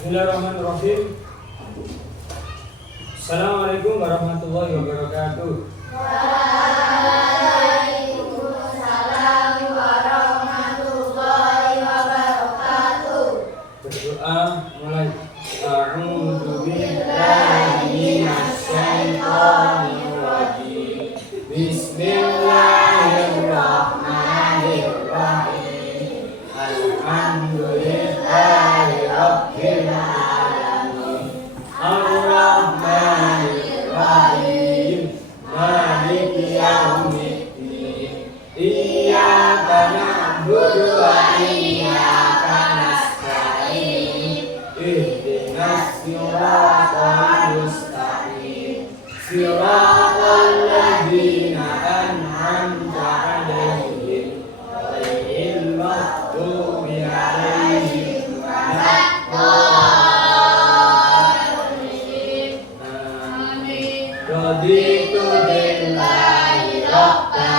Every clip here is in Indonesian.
Bismillahirrahmanirrahim. Assalamualaikum warahmatullahi wabarakatuh. Waalaikumsalam warahmatullahi wabarakatuh. Berdoa mulai. A'udzu billahi minasy syaithanir rajim. Bismillahirrahmanirrahim. Alhamdulillahi rabbil alamin. Ar-Rahmanir Rahim. Maliki yaumiddin. Iyyaka na'budu wa iyyaka nasta'in. Ihdinas siratal mustaqim. Siratal ladzina an'amta 'alaihim ghairil maghdubi 'alaihim waladdallin. Raditu billahi rabba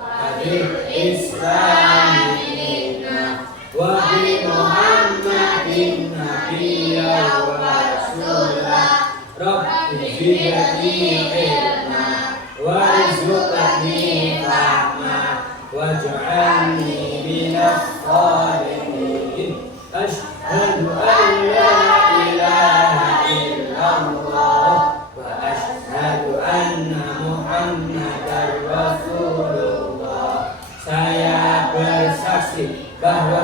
wa bil islami dinna wa bi Muhammadin nabiyya wa rasulah. Rabbi zidni ilma warzuqni fahma waj'alni minas shalihin. Asyhadu an la ilaha illallah wa asyhadu anna Muhammadar Rasulullah. Saya bersaksi bahwa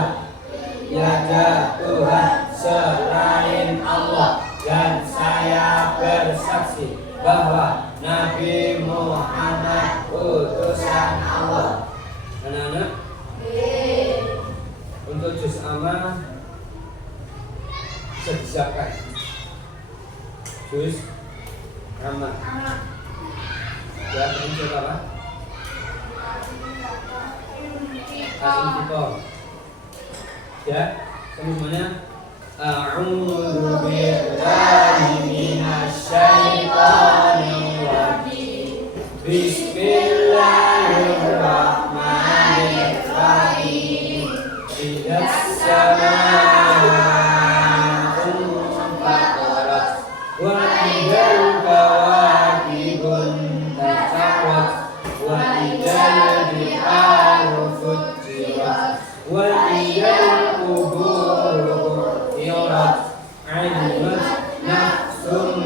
tiada Tuhan selain Allah, dan saya bersaksi bahwa Nabi Muhammad utusan Allah. Anak-anak, untuk juz amma bisa disiapkan. Juz amma. Ya, ini coba apa? Asim kita. Ya, semuanya. A'udzu billahi minasy syaithanir rajim. Bismillahirrahmanirrahim. Idzas samaa'u fatarat wa idzal kawakibun tasarat wa idzal biharu fujirat wa idzal qubur alimat nafsum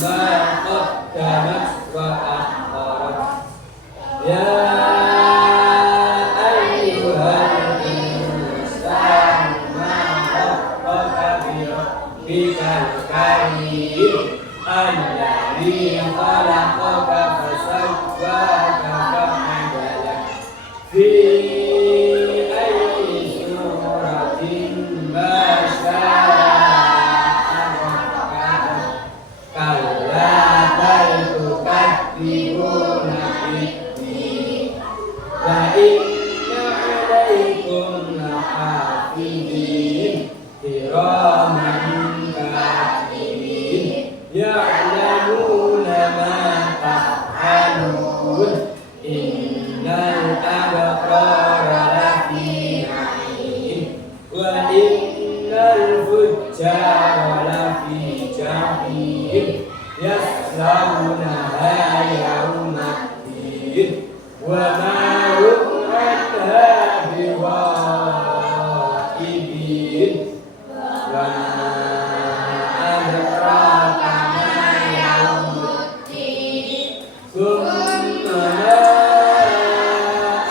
ma qaddamat wa akharat. Ya ayyuhal insanu ma gharraka bi rabbikal karim alladzi khalaqaka fasawwaka fa'adalak fi ayyi suratin ma syaa. Wa inna 'alaikum lahafidin kiraman katibin ya'lamuna ma taf'alun. Innal abrara lafi na'im wa innal fujjara lafi jahim yaslawnaha yawmaddin wa ma hum anha bigha'ibin. Wa ma adraka ma yawmuddin. Thumma ma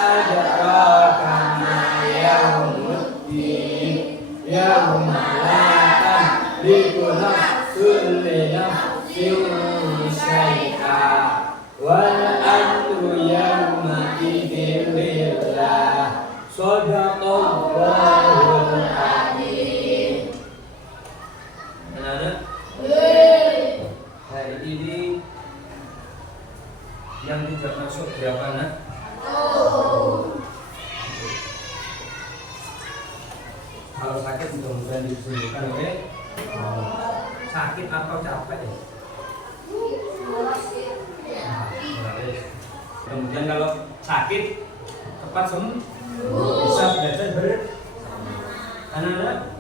adraka ma yawmuddin. Yawma la tamliku nafsun li nafsin syai'a wal amru yawma idzin lillah. Shadaqallahul adzim. Anak-anak, hari ini yang tidak masuk berapa anak? Kalau sakit mudah-mudahan disembuhkan, oke? Sakit atau capek ya? Kemudian kalau sakit cepat sembuh, bisa belajar bersama. Anak-anak,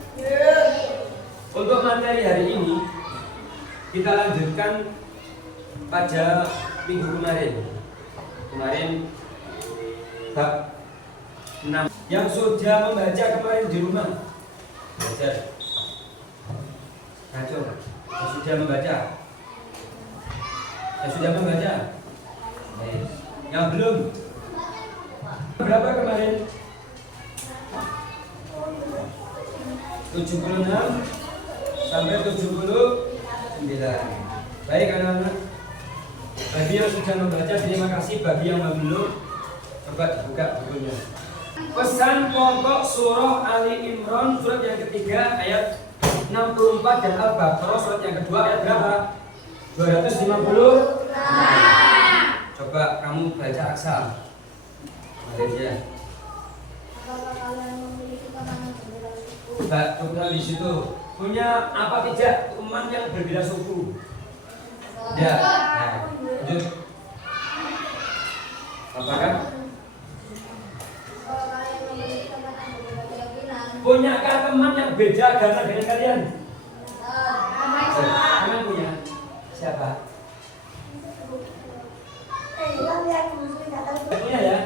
Untuk materi hari ini kita lanjutkan pada minggu kemarin. Kemarin bab 6 yang sudah membaca kemarin di rumah. Belajar. Kacau. Yang sudah membaca. Yang sudah membaca. Yang belum. Berapa kemarin? 76 sampai 79. Baik anak-anak. Bagi yang sudah membaca terima kasih, bagi yang belum coba dibuka bukunya. Pesan pokok surah Ali Imran surat yang ketiga ayat 64 dan Al-Baqarah surat yang kedua ayat berapa? 250. Coba kamu baca aksal. Mari ya. Coba di situ punya apa tidak teman yang berbeda suku? Ya. Nah, lanjut. Apakah? Punyakah teman yang beda agama dengan kalian? Kalian punya? Siapa? Punya ya?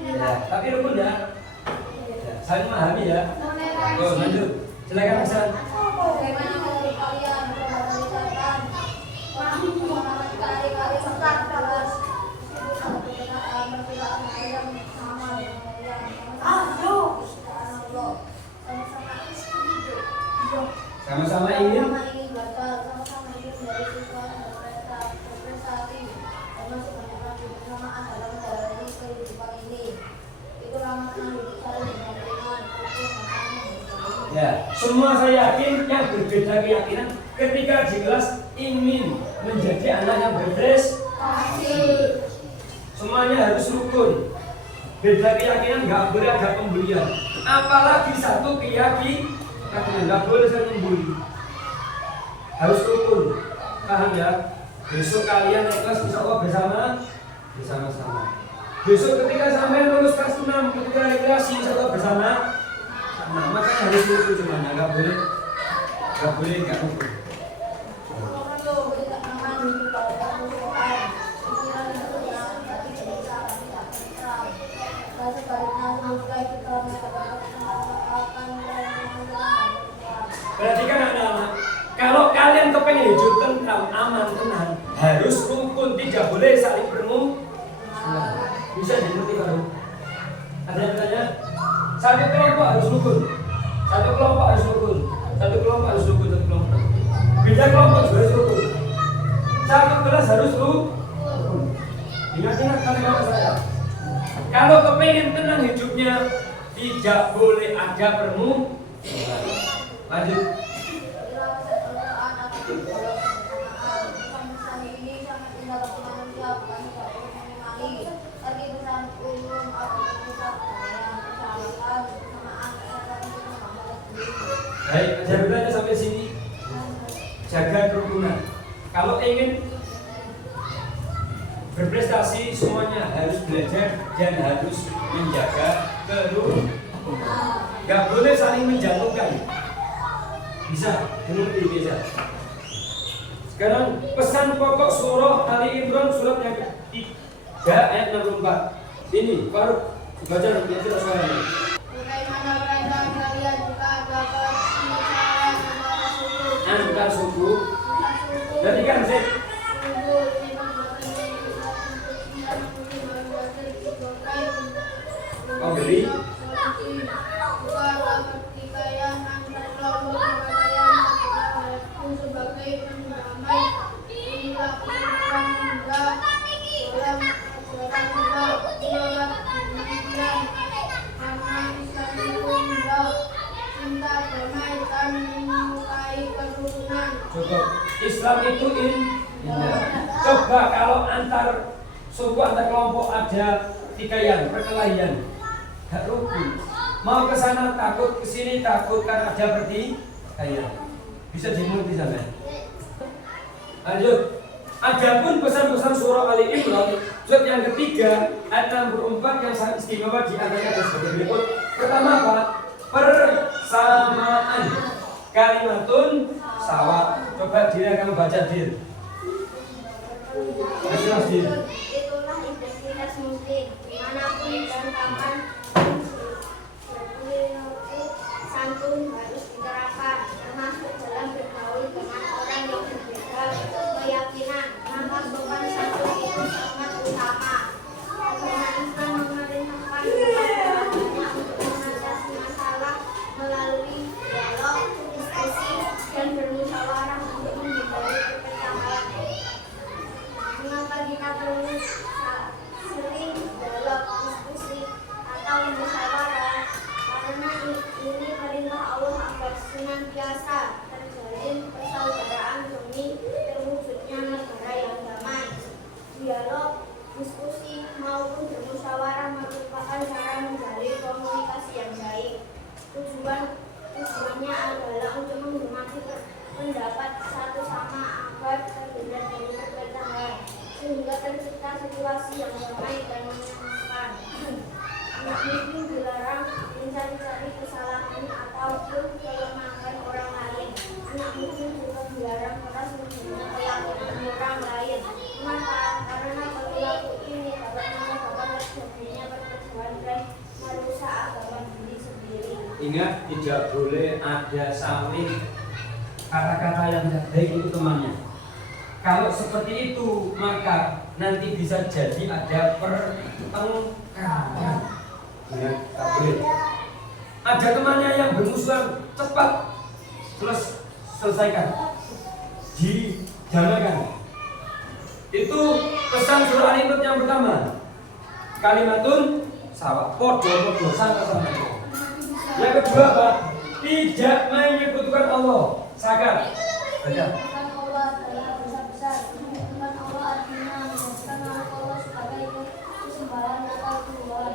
Ya. Tapi rukun ya? Ya. Saling memahami ya? Oh, lanjut. Silakan Hasan. Sama-sama ingin ya, semua saya yakin yang berbeda keyakinan ketika di kelas ingin menjadi anak yang berprestasi. Semuanya harus rukun. Beda keyakinan nggak boleh ada pembulian. Apalagi satu keyakinan nggak boleh saya membuli. Harus rukun. Paham ya? Besok kalian naik kelas insya Allah bersama-sama. Besok ketika sampai lulus kelas 6 ketika rekreasi insya Allah bersama. Nah, makanya harus rukun semuanya, nggak boleh nggak rukun. Perhatikan anak-anak, kalau kalian kepengen hidup tentram, aman, tenang, harus rukun, tidak boleh saling bermusuhan. Bisa dimengerti baru? Ada yang bertanya? Satu kelompok harus rukun, satu kelompok harus rukun, satu kelompok harus rukun, satu kelompok. Beda kelompok juga harus rukun. Satu kelas harus rukun. Ingat-ingat kata-kata saya. Kalau kepengen tenang hidupnya, tidak boleh ada permusuhan. Lanjut. Baik, ajarannya sampai sini. Jaga kerukunan. Kalau ingin berprestasi, semuanya harus belajar dan harus menjaga kerukunan. Gak boleh saling menjatuhkan. Bisa, belum bisa. Sekarang pesan pokok surah Ali Imran surat yang ketiga ayat 64. Ini baru baca biasa suaranya. Bukan suku. Jadi kan sih. Kau beri. Cukup. Islam itu indah. Coba kalau antar suku, antar kelompok ada tikaian, perkelahian, gak rukun. Mau ke sana takut, ke sini takut karena ada pertikaian. Bisa dimengerti sampai. Lanjut. Adapun pesan-pesan surah Ali Imran surat yang ketiga ayat 64 yang sangat istimewa di antaranya sebagai berikut. Pertama apa? Persamaan. kalimatun sawab. Coba Dira kamu baca Dir. Jelas Dir. Itulah identitas muslim dimanapun dan kapan berperilaku santun harus diterapkan, termasuk dalam bergaul dengan orang yang berbeda keyakinan. Maka sopan santun itu sangat utama. Agama Islam memerintahkan kepada untuk mengatasi masalah melalui dialog, diskusi, dan bermusyawarah untuk menghindari perpecahan. Mengapa kita perlu sering dialog, diskusi, atau musyawarah? Karena ini perintah Allah agar senantiasa terjalin persaudaraan demi terwujudnya negara yang damai. Dialog, diskusi, maupun bermusyawarah merupakan cara menjalin komunikasi yang baik. Tujuannya adalah untuk menghormati pendapat satu sama agar terhindar dari perbedaan, sehingga tercipta situasi yang damai dan menyenangkan. Anak muslim dilarang mencari-cari kesalahan ataupun kelemahan orang lain. Anak muslim juga dilarang keras menghina keyakinan orang lain. Kenapa? Karena perilaku ini dapat menyebabkan terjadinya perpecahan dan merusak agama diri sendiri. Ingat, tidak boleh ada saling kata-kata yang tidak baik untuk temannya. Kalau seperti itu, maka nanti bisa jadi ada pertengkaran. Ya, tak boleh. Ada temannya yang bermusuhan, cepat selesaikan, didamaikan. Itu pesan surah Al-Imran yang pertama. Kalimatun sawab, podo sama-sama. Yang kedua apa? Tidak menyekutukan Allah. Sakar. Baca. Tuhan Allah adalah besar-besar. Tuhan Allah artinya menjadikan nama Allah sebagai sesembahan atau Tuhan.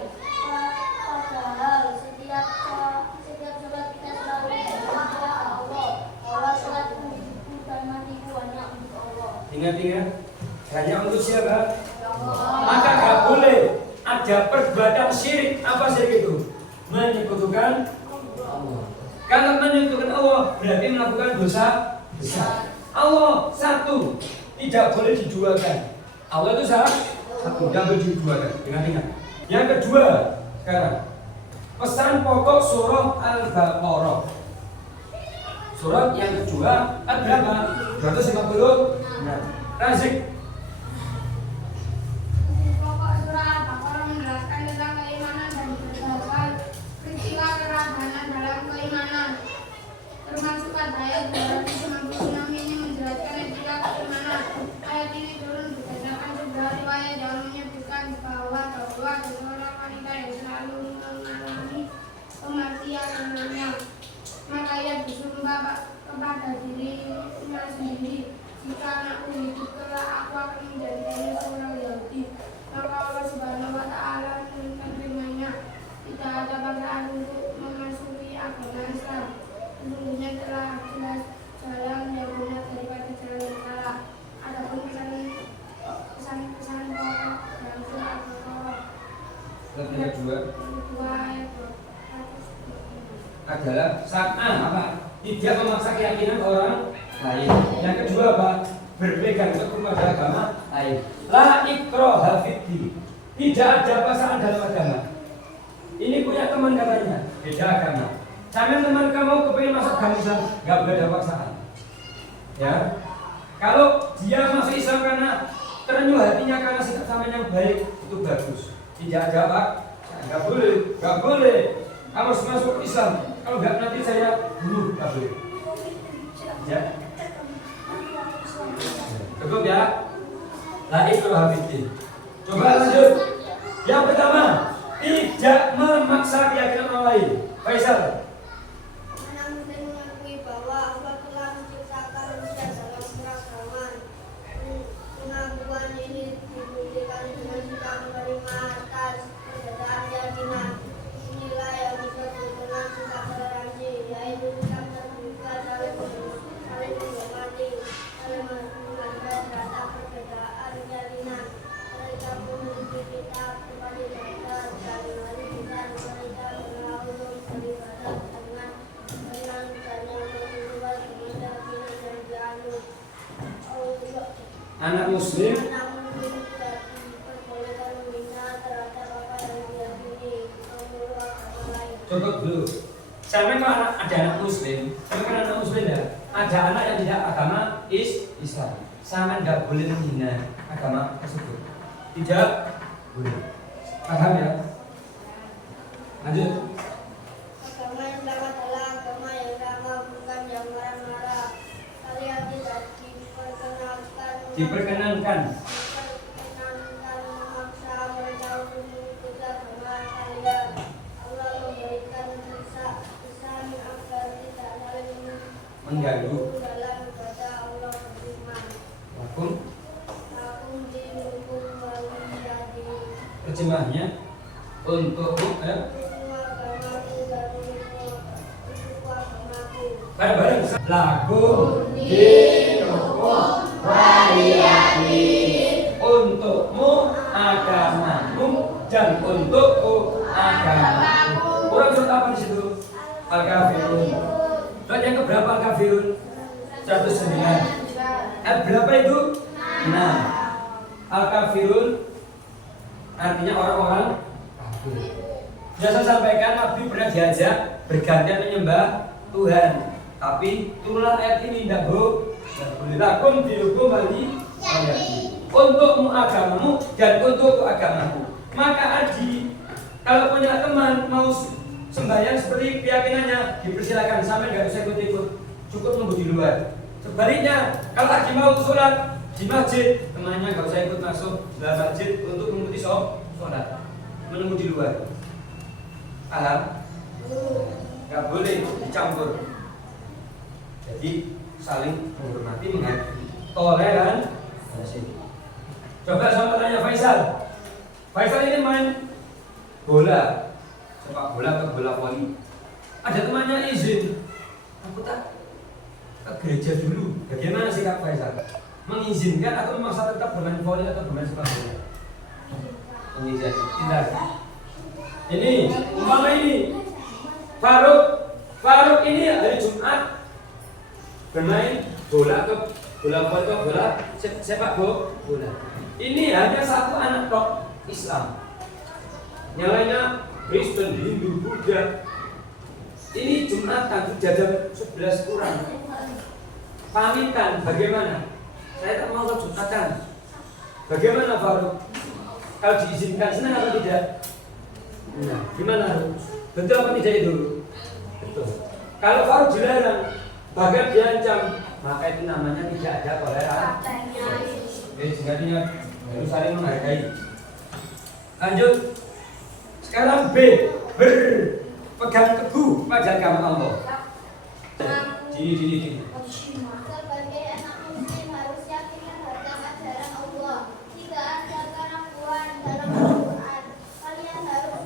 Padahal setiap sholat kita selalu berdoa Allah bahwa sholatku, hidupku, dan matiku hanya untuk Allah. Ingat-ingat, hanya untuk siapa? Maka gak boleh ada perbuatan syirik. Apa syirik itu? Menyekutukan Allah. Kalau menyekutukan Allah berarti melakukan dosa besar. Allah satu, tidak boleh diduakan. Allah itu satu, tidak boleh diduakan. Ingat-ingat. Yang kedua, sekarang pesan pokok surah Al-Baqarah. Surat yang kedua berapa? 250. Razik. Pokok surah Al-Baqarah menjelaskan tentang keimanan dan beberapa peristiwa keragaman dalam keimanan. Termasuk ayat 296 ini menjelaskan etika keimanan. Ayat ini turun berdasarkan sebuah riwayat yang menyebutkan bahwa seorang wanita yang selalu mengalami kematian anaknya, maka ia bersumpah kepada dirinya sendiri, jika anakku hidup kelak aku akan menjadikannya seorang Yahudi. Maka Allah Subhanahu wa Ta'ala menerimanya. Tidak ada paksaan untuk memasuki agama Islam. Sesungguhnya telah jelas jalan yang benar daripada jalan yang salah. Adapun pesan-pesan pokok dalam surah Al-Baqarah kedua ayat 200 adalah apa? Tidak memaksa keyakinan orang lain. Yang kedua apa? Berpegang teguh pada agama lain. La ikraha fiddin. Tidak ada paksaan dalam agama. Ini punya teman katanya, beda agama. Sampai teman kamu kepingin masuk agama Islam, nggak boleh ada paksaan. Ya, kalau dia masuk Islam karena terenyuh hatinya karena sikap sama yang baik, itu bagus. Tidak ada apa? Nggak boleh, nggak boleh. Kamu harus masuk Islam. Kalau nggak nanti saya bunuh, nggak boleh. Ya. Cukup ya. La ikraha fiddin. Coba lanjut. Yang pertama, tidak memaksa keyakinan orang lain. Faisal. Anak muslim mengakui bahwa Allah telah menciptakan manusia dalam keragaman. Pengakuan ini dibuktikan dengan kita menerima atas perbedaan keyakinan. Inilah yang disebut dengan sikap toleransi, yaitu sikap terbuka, saling menghormati, saling menghargai terhadap perbedaan keyakinan. Mereka pun memiliki kitab kepada mereka dan mari kita mereka berlalu daripada Anak muslim contoh dulu. Sampai kalau ada anak muslim, sampai kan anak muslim ya, ada anak yang tidak agama Islam. Sama nggak boleh menghina agama tersebut. Tidak boleh. Paham ya? Lanjut. Agama yang pertama adalah agama yang ramah, bukan yang marah-marah. Kalian tidak diperkenankan memaksa mereka untuk mengikuti agama kalian. Allah memberikan lisan agar tidak saling mengganggu dalam ibadah. Allah berfirman, lakum. dihukum waliyadi. Terjemahnya untukmu bareng-bareng lakum dinukum waliyadi, untukmu agamamu dan untukku agamaku. Orang surat apa di situ? Al-Kafirun. Surat yang keberapa Al-Kafirun? 109. Berapa itu? 6. Al-Kafirun artinya orang-orang kafir. Sudah saya sampaikan, Nabi pernah diajak bergantian menyembah Tuhan. Tapi turunlah ayat ini, tidak boleh. Lakum dinukum waliyadi, untukmu agamamu dan untukku agamaku. Maka Adi, kalau punya teman mau sembahyang seperti keyakinannya, dipersilakan, sampai nggak usah ikut-ikut, cukup nunggu di luar. Sebaliknya, kalau Adi mau sholat di masjid, temannya nggak usah ikut masuk dalam masjid untuk mengikuti sholat, menunggu di luar. Paham? Nggak boleh dicampur. Jadi saling menghormati, menghargai, toleransi. Coba sama tanya Faisal. Faisal ini main bola, sepak bola atau bola voli. Ada temannya izin, aku tak ke gereja dulu. Bagaimana sikap Faisal? Mengizinkan atau memaksa tetap bermain voli atau bermain sepak bola? Mengizinkan. Tidak. Ini umpama ini Faruk ini hari Jumat bermain bola atau bola voli atau bola sepak bola. Ini hanya satu anak tok Islam. Yang lainnya Kristen, Hindu, Buddha. Ini Jumatan sudah jam 11 kurang. Pamitan bagaimana? Saya tak mau ke Jumatan. Bagaimana Faruk? Kalau diizinkan senang atau tidak? Nah, gimana? Betul apa tidak itu? Betul. Kalau Faruk dilarang, bahkan diancam, maka itu namanya tidak ada toleransi. Sehingga harus saling menghargai. Lanjut. Sekarang B, berpegang teguh pada agama Allah. Gini. Sebagai anak muslim harus yakin terhadap ajaran Allah. Tidak ada keraguan dalam Al-Quran. Kalian harus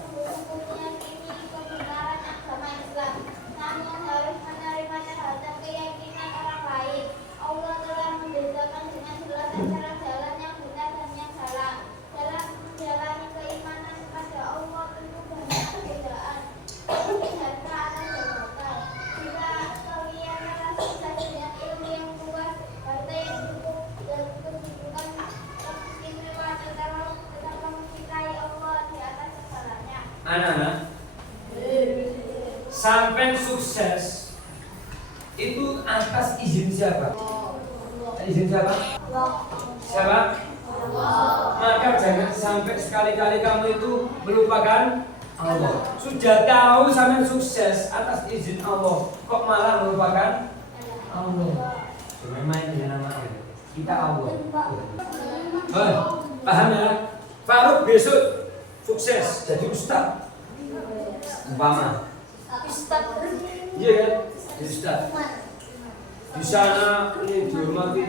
meyakini kebenaran agama Islam, namun harus menerima terhadap keyakinan orang lain. Allah telah membedakan dengan jelas antara jalan yang benar dan yang salah. Dalam menjalani keimanan kepada Allah tentu banyak perbedaan. Seperti harta atau jabatan. Jika kalian merasa dengan ilmu yang luas, harta yang cukup dan kedudukan istimewa, tetap mencintai Allah di atas segalanya. Anak-anak, sampai sukses itu atas izin siapa? Izin siapa? Siapa? Maka jangan sampai sekali-kali kamu itu melupakan Allah. Sudah tahu sampai sukses atas izin Allah, kok malah melupakan Allah? Cuma main dengan nama Allah. Kita Allah. Paham ya? Faruk besok sukses jadi ustaz. Umpama. Iya kan? Jadi ustaz. Di sana ini dihormati.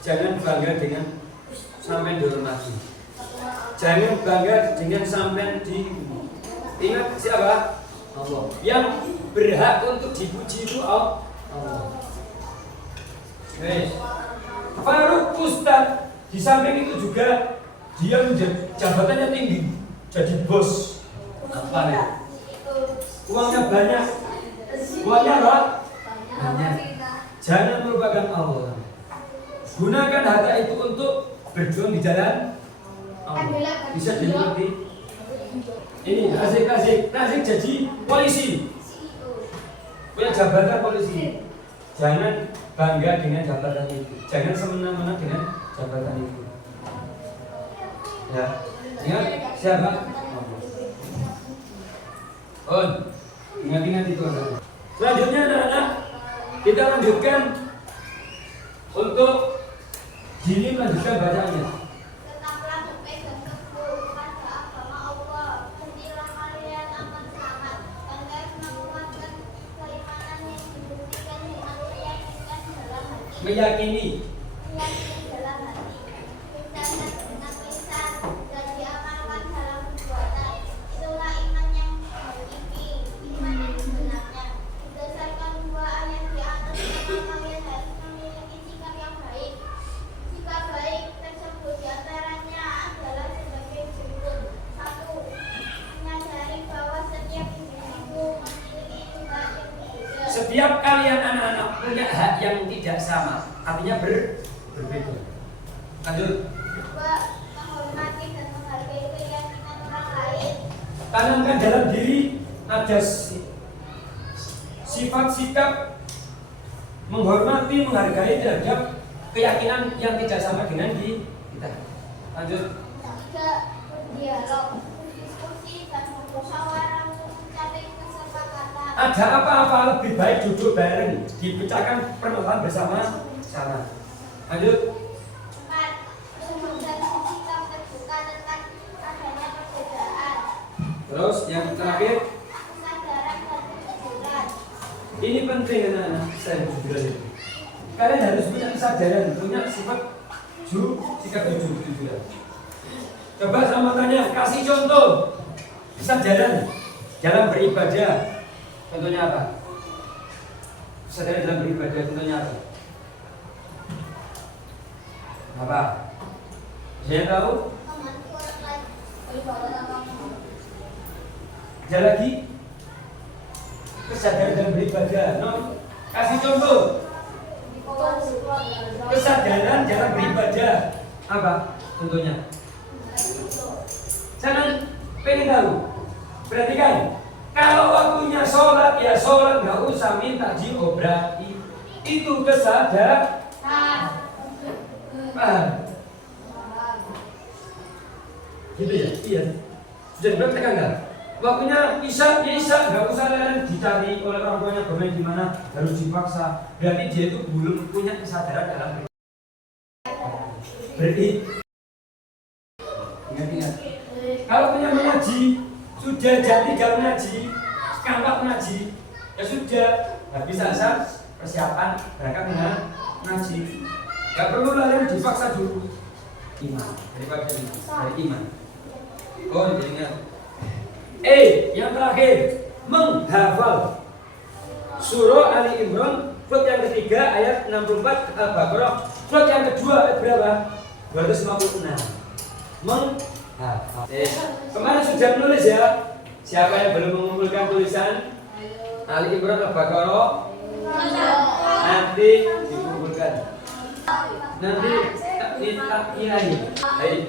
Jangan bangga dengan sampai dihormati. Jangan bangga dengan sampai di. Ingat siapa? Allah. Yang berhak untuk dipuji itu Allah. Faruk ustaz. Di samping itu juga dia jabatannya tinggi, jadi bos. Apa nih? Uangnya banyak. Uangnya apa? Banyak. Jangan melupakan Allah. Gunakan harta itu untuk berjuang di jalan Allah. Bisa dimengerti? Ini Nasib jadi polisi, punya jabatan polisi. Jangan bangga dengan jabatan itu, jangan semena-mena dengan jabatan itu. Ya, ingat siapa? Oh, ingat itu. Selanjutnya anak-anak, kita lanjutkan untuk Jini melanjutkan bacaannya. Tetaplah berpegang teguh pada agama Allah. Berilah kalian aman selamat dan terus menguatkan keimanan yang dibuktikan dengan meyakinkan dalam hati. Meyakini Dalam hati. Percaya dengan lisan dan diamalkan dalam perbuatan. Itulah iman yang hakiki, iman yang sebenarnya. Berdasarkan dua ayat di atas, maka kalian harus memiliki sikap yang baik. Sikap baik tersebut diantaranya adalah sebagai berikut. 1. Menyadari bahwa setiap individu memiliki hak yang berbeda. setiap kalian anak-anak punya hak yang tidak sama, artinya berbeda. Lanjut. 2. Menghormati dan menghargai keyakinan orang lain. Tanamkan dalam diri ada sifat sikap menghormati, menghargai terhadap keyakinan yang tidak sama dengan kita. Lanjut. 3. Berdialog, berdiskusi dan bermusyawarah untuk mencapai kesepakatan. Ada apa-apa lebih baik duduk bareng, dipecahkan permasalahan bersama-sama. Lanjut. 4. Menunjukkan sikap terbuka tentang adanya perbedaan. Terus yang terakhir, Kesadaran dan kejujuran. ini penting anak-anak, saya kejujuran itu. Kalian harus punya kesadaran, punya sifat sikap kejujuran. Coba sama tanya, kasih contoh kesadaran dalam beribadah. Contohnya apa? Kesadaran dalam beribadah, contohnya apa? Apa? Saya tahu. Ada lagi kesadaran dalam beribadah. No? Kasih contoh kesadaran dalam beribadah. Apa contohnya? Jangan pengen tahu. Perhatikan. Kalau waktunya sholat, ya sholat, nggak usah minta diobrati. Itu kesadaran. Paham? Gitu ya? Iya. Sudah dipraktekkan nggak? Waktunya isya, ya isya, nggak usah dicari oleh orang tuanya bermain di mana, harus dipaksa. Berarti dia itu belum punya kesadaran dalam berarti ingat-ingat. Kalau punya mengaji, sudah jadi gak mengaji, kampak mengaji, ya sudah, habis asar persiapan berangkat mengaji. Gak perlu lagi dipaksa dulu. Iman, daripada dari iman. Oh, ingat. Yang terakhir, menghafal surah Ali Imran, surat yang ketiga ayat 64 Al-Baqarah, surat yang kedua ayat berapa? 256. Menghafal. Kemarin sudah menulis ya. Siapa yang belum mengumpulkan tulisan Ali Imran Al-Baqarah? Nanti dikumpulkan. Nanti ditakiyai. Baik.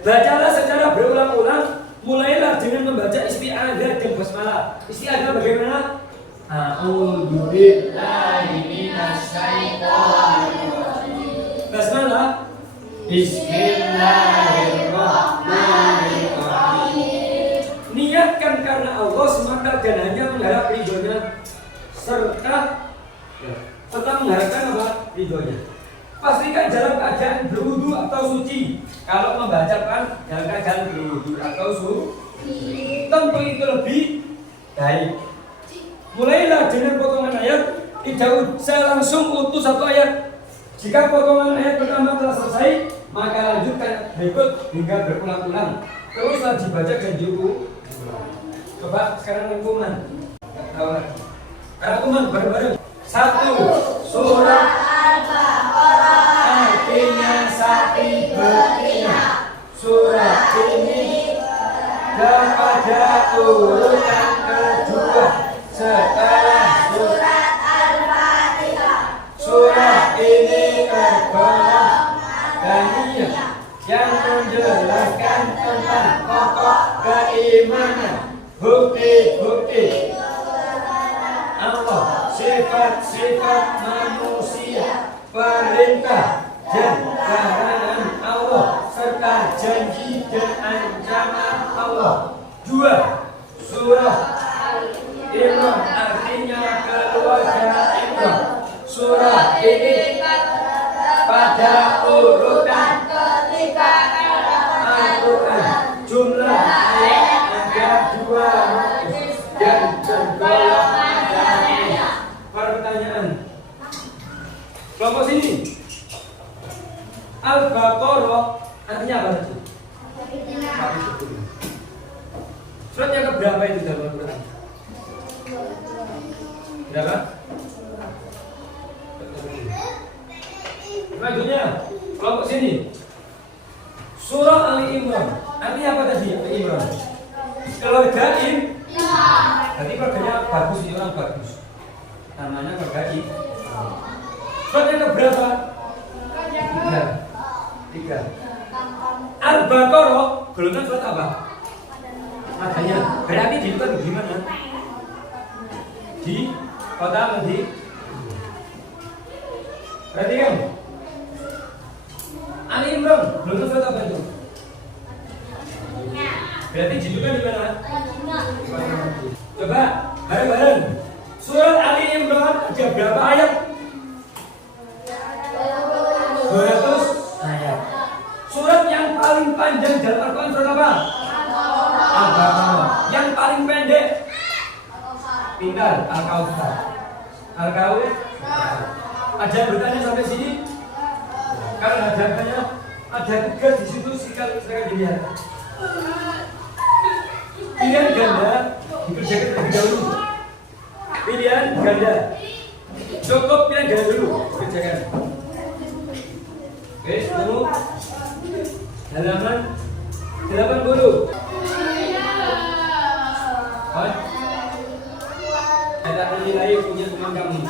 Bacalah secara berulang-ulang. Mulailah dengan membaca isti'adzah dan basmalah. Isti'adzah bagaimana? A'udzu billahi minasyaitonir rajim. Basmalah. Bismillahirrahmanirrahim. Niatkan karena Allah semata dan hanya mengharap ridhonya serta mengharapkan apa? Ridhonya. Pastikan dalam keadaan berwudu atau suci. Kalau membacakan dalam keadaan berwudu atau suci, tentu itu lebih baik. Mulailah dengan potongan ayat, tidak usah langsung utuh satu ayat. Jika potongan ayat pertama telah selesai, maka lanjutkan berikut hingga berulang-ulang. Teruslah dibaca dan diulang. Coba sekarang rangkuman. Tahu lagi. Rangkuman bareng-bareng. 1. Surah artinya sapi betina. Surat ini pada urutan kedua setelah surat Al-Fatihah. Surat sifat-sifat manusia, perintah dan larangan Allah serta janji dan ancaman Allah. 2. Surah Imran artinya keluarga Imran. Surah ini pada urutan ketiga Al-Quran. Jumlah ayat ada 200 dan tergolong adanya. Pertanyaan. Kelompok sini. Al-Baqarah artinya apa tadi? Surat yang keberapa itu dalam Al-Quran? Berapa? Selanjutnya, kelompok sini. Surah Ali Imran artinya apa tadi? Ali Imran. Keluarga berarti keluarganya bagus, ini orang bagus. Namanya keluarga Surat yang keberapa? 3. Al-Baqarah golongan surat apa? Adanya. Berarti di itu gimana? Di kota atau di? Berarti kan? Ali Imran golongan surat apa itu? Berarti judulnya di mana? Coba bareng-bareng. Surat Ali Imran ada berapa ayat? 200 ayat. Surat yang paling panjang dalam Al-Quran surat apa? Al-Baqarah. Yang paling pendek? Pintar, Al-Kautsar. Al-Kautsar. Ada bertanya sampai sini? Karena ada 3 di situ, silakan dilihat. Pilihan ganda dikerjakan terlebih dahulu. Pilihan ganda. Cukup pilihan ganda dulu kerjakan. Oke, ketemu halaman 80. Kita menilai punya teman kamu.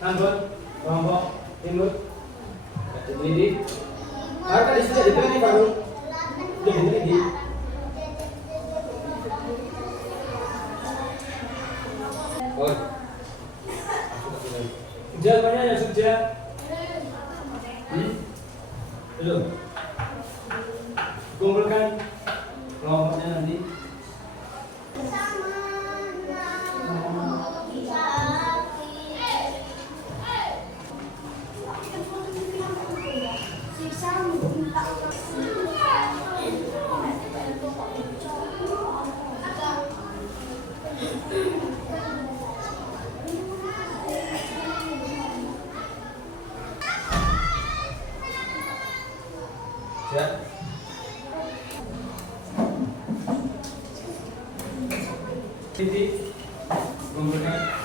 Ambon, Lombok, Timur, Teliti. Harga di sini diteliti baru, sudah diteliti. Oh, jawabannya yang sudah. Belum. Kumpulkan kelompoknya nanti. Ya. Titik kumpulkan.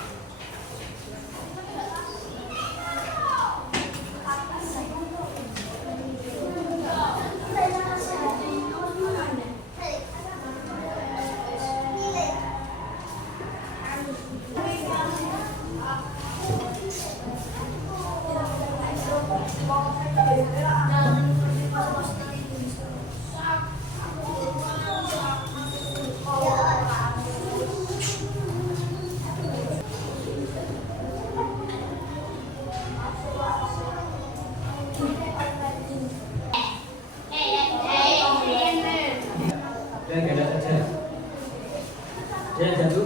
Dia jatuh.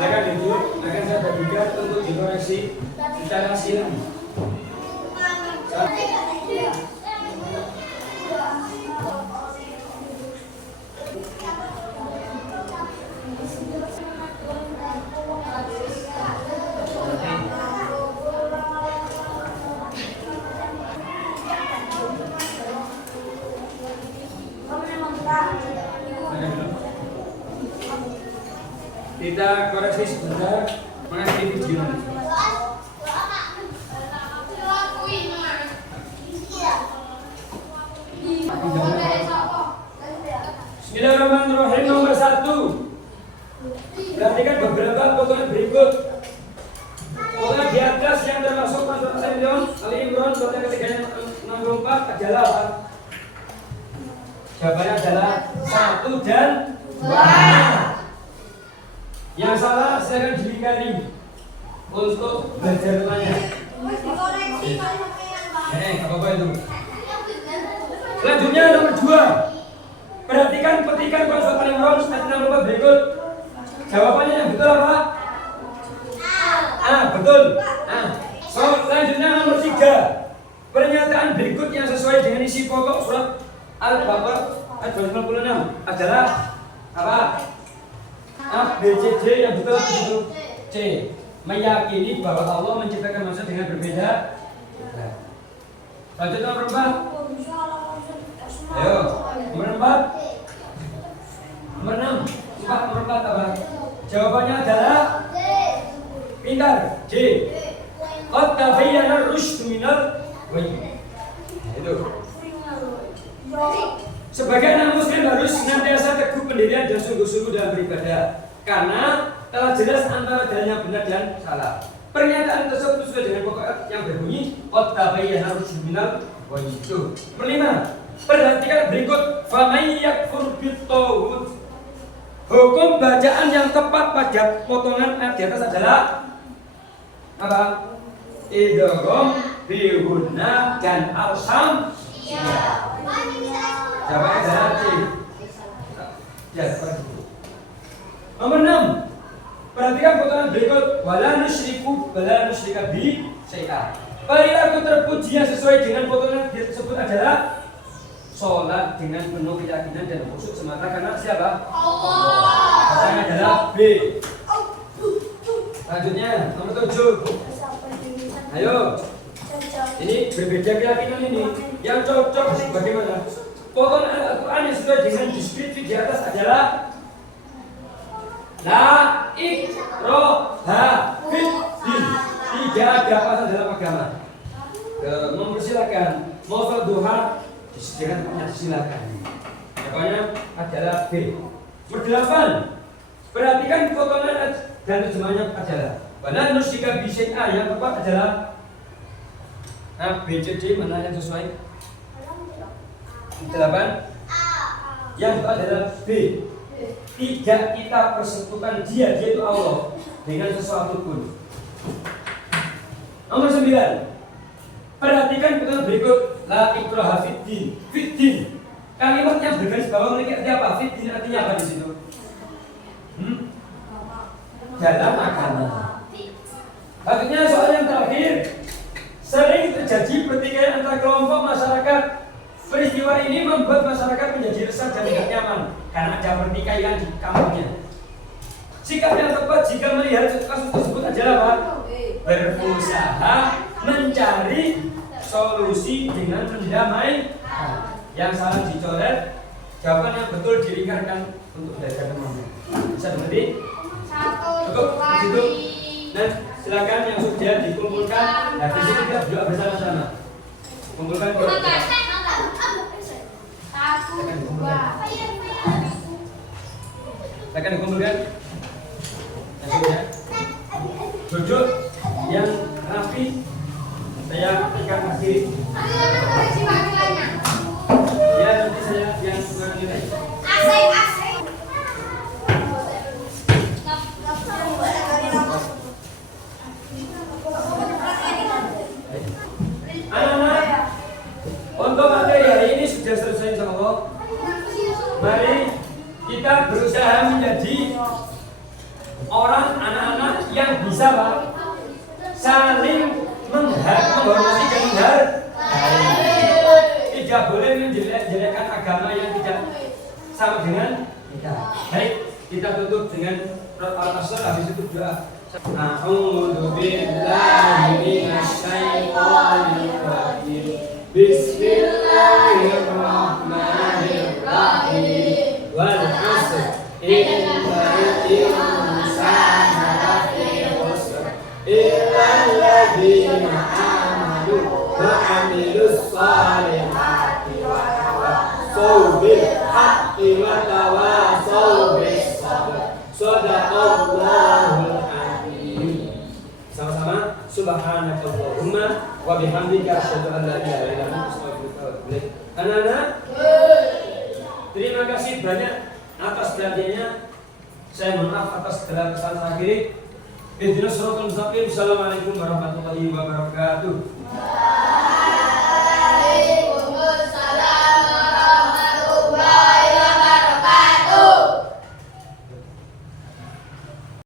Akan itu akan saya bagikan untuk dikoreksi secara silang. Kita koreksi sebentar mengenai video nanti. Bismillahirrahmanirrahim. Nomor 1. Perhatikan beberapa potongan berikut. Potongan di atas yang termasuk Surat Ali Imran surat yang ketiga 64 adalah apa? Jawabannya adalah 1 dan 2. Yang salah silakan dilingkari untuk belajar tanya. Apa itu? Selanjutnya nomor 2. Perhatikan petikan Surat Ali Imran ayat 64 berikut. Jawabannya yang betul apa? Betul. Selanjutnya nomor 3. Pernyataan berikut yang sesuai dengan isi pokok surat Al-Baqarah ayat 256 adalah apa? A, B, C, D yang betul itu C. Meyakini bahwa Allah menciptakan manusia dengan berbeda. Lanjut nomor 4. Ayo, nomor 4. Nomor 6. Nomor 4 apa? Jawabannya adalah pintar. C. Qad tabayyana ar-rusydu minal ghayy. Itu. Sebagai anak muslim harus senantiasa teguh pendirian dan sungguh-sungguh dalam beribadah, karena telah jelas antara jalan yang benar dan salah. Pernyataan tersebut sesuai dengan pokok yang berbunyi qad tabayyana ar-rusydu minal ghayy. Itu. Kelima, perhatikan berikut faman yakfur bit-taghut. Hukum bacaan yang tepat pada potongan ayat di atas adalah apa? Idgham bihunna dan al-sam. Jawabannya adalah C. Nomor 6. Perhatikan potongan berikut wala nusyrika bi syai'a. Perilaku terpuji yang sesuai dengan potongan tersebut adalah sholat dengan penuh keyakinan dan khusyuk semata karena siapa? Allah. Jawabannya adalah B. Selanjutnya nomor 7. Ayo. Ini berbeda keyakinan ini. Yang cocok bagaimana? Potongan Al-Quran yang sesuai dengan deskripsi di atas adalah la ikraha fid-din. Tidak ada pasal dalam agama. Mempersilakan mau sholat duha disediakan tempatnya, silakan. Jawabannya adalah B. Nomor 8. Perhatikan potongan dan terjemahnya adalah wala nusyrika bi syai'a. Yang tepat adalah B, C, D mana yang sesuai? 8. Yang tepat adalah B. Tidak kita persekutukan dia itu Allah dengan sesuatu pun. Nomor 9. Perhatikan potongan berikut la ikraha fid-din. Fid-din. Kalimat yang bergaris bawah ini artinya apa? Fid-din artinya apa di situ? Dalam agama. Akhirnya soal yang terakhir, sering terjadi pertikaian antara kelompok masyarakat. Peristiwa ini membuat masyarakat menjadi resah dan tidak nyaman karena ada pertikaian di kampungnya. Sikap yang tepat jika melihat kasus tersebut adalah apa? Berusaha mencari solusi dengan mendamai. Yang salah dicoret, jawaban yang betul diringkaskan untuk belajar teman-teman. Bisa dimengerti? Cukup di situ. Nah, silakan yang sudah dikumpulkan. Nah, di sini kita berdoa bersama-sama. Kumpulkan doa. Silakan dikumpulkan. Yang sudah duduk yang rapi. Saya akan kasih. Ya, nanti saya yang menilai. Anak-anak, untuk materi hari ini sudah selesai insyaallah. Mari kita berusaha menjadi orang anak-anak yang bisa Pak, saling menghormati dan menghargai. Tidak boleh menjelek-jelekan agama yang tidak sama dengan kita. Baik, kita tutup dengan Al-Asr, habis itu doa. A'udzu billahi minasy syaithanir rajim. Bismillahirrahmanirrahim. Wal 'asr innal insana bil haqqi wa tawassaw bis sabr. Shadaqallahul azim. Sama-sama. Subhanakallahumma wa bihamdika asyhadu an la ilaha illa anta astaghfiruka wa atubu ilaik. Anak-anak, terima kasih banyak atas perhatiannya. Saya mohon maaf atas segala kesalahan saya. Ihdinas siratal mustaqim. Assalamualaikum warahmatullahi wabarakatuh.